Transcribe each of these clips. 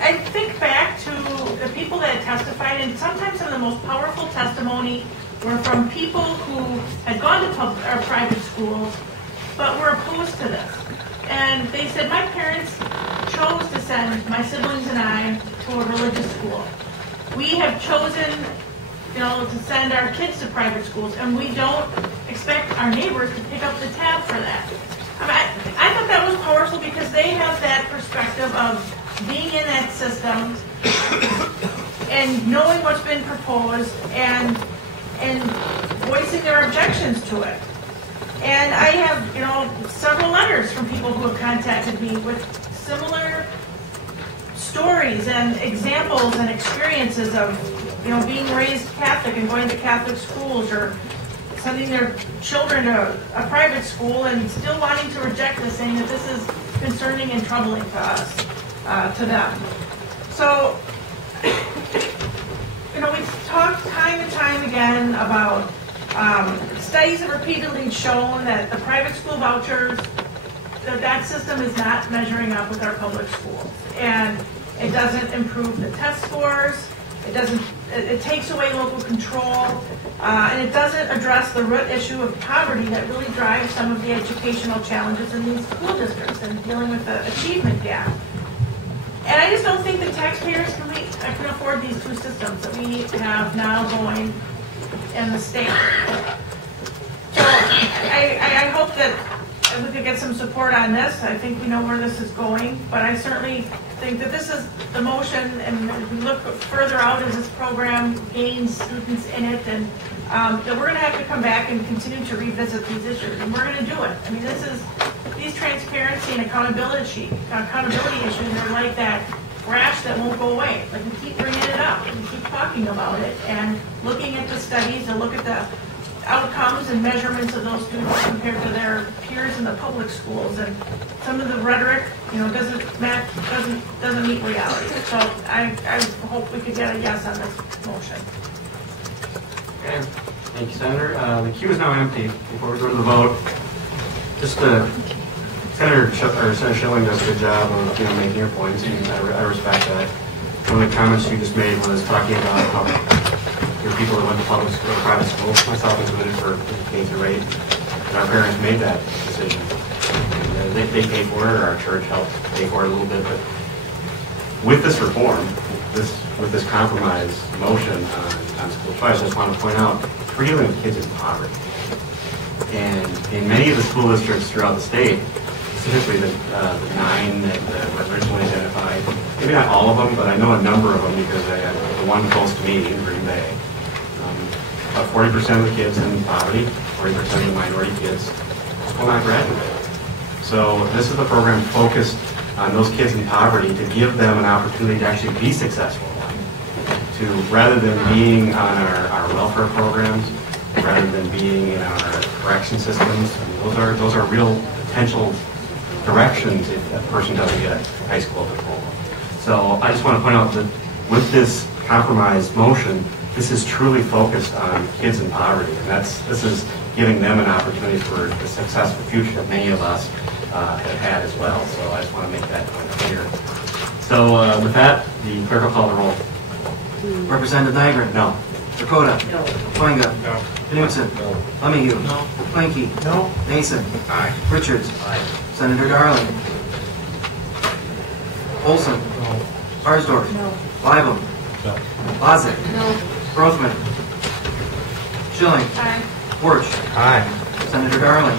I think back to the people that testified, and sometimes some of the most powerful testimony were from people who had gone to private schools, but were opposed to this. And they said, my parents chose to send my siblings and I to a religious school. We have chosen, to send our kids to private schools, and we don't expect our neighbors to pick up the tab for that. I thought that was powerful because they have that perspective of being in that system and knowing what's been proposed and voicing their objections to it. And I have, several letters from people who have contacted me with similar stories and examples and experiences of, being raised Catholic and going to Catholic schools, or sending their children to a private school and still wanting to reject this, saying that this is concerning and troubling to us, to them. So, we've talked time and time again about studies have repeatedly shown that the private school vouchers, that system is not measuring up with our public schools. And it doesn't improve the test scores. It takes away local control, and it doesn't address the root issue of poverty that really drives some of the educational challenges in these school districts and dealing with the achievement gap. And I just don't think that taxpayers can afford these two systems that we have now going in the state. So I hope that we could get some support on this. I think we know where this is going, but I certainly think that this is the motion, and if we look further out as this program gains students in it, and that we're going to have to come back and continue to revisit these issues, and we're going to do it. I mean, these transparency and accountability issues are like that rash that won't go away. Like, we keep bringing it up, and we keep talking about it, and looking at the studies and look at the outcomes and measurements of those students compared to their peers in the public schools, and some of the rhetoric, doesn't meet reality. So I hope we could get a yes on this motion. Okay, thank you, Senator. The queue is now empty. Before we go to the vote, just Senator Shilling does a good job of making your points, and I respect that. One of the comments you just made was talking about how there are people that went to public school or private schools, myself included, for K through 8. And our parents made that decision. They paid for it, or our church helped pay for it a little bit. But with this reform, with this compromise motion on school choice, I just want to point out, we're dealing with kids in poverty. And in many of the school districts throughout the state, specifically the 9 that were originally identified, maybe not all of them, but I know a number of them because I have the one close to me in Green Bay. About 40% of the kids in poverty, 40% of the minority kids will not graduate. So this is a program focused on those kids in poverty to give them an opportunity to actually be successful in life. Rather than being on our welfare programs, rather than being in our correction systems, those are real potential directions if a person doesn't get a high school diploma. So I just want to point out that with this compromise motion, this is truly focused on kids in poverty, and this is giving them an opportunity for the successful future that many of us have had as well. So I just want to make that point clear. So with that, the clerk will call the roll. Representative Nygren? No. Dakota? No. Twanga? No. Knudsen? No. Lemayhew? No. Planky? No. Mason? Aye. Richards? Aye. Senator Darling? Olson? No. Barsdorf? No. Leibel? No. Lozick? No. Grothman? Schilling? Aye. Wirsch? Aye. Senator Darling?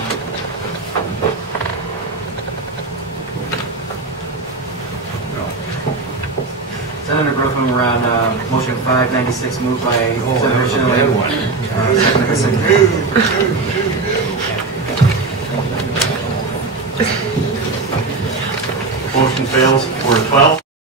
No. Senator Grothman, we're on motion 596, moved by Senator Schilling. Seconded by Senator. Motion fails. 4-12.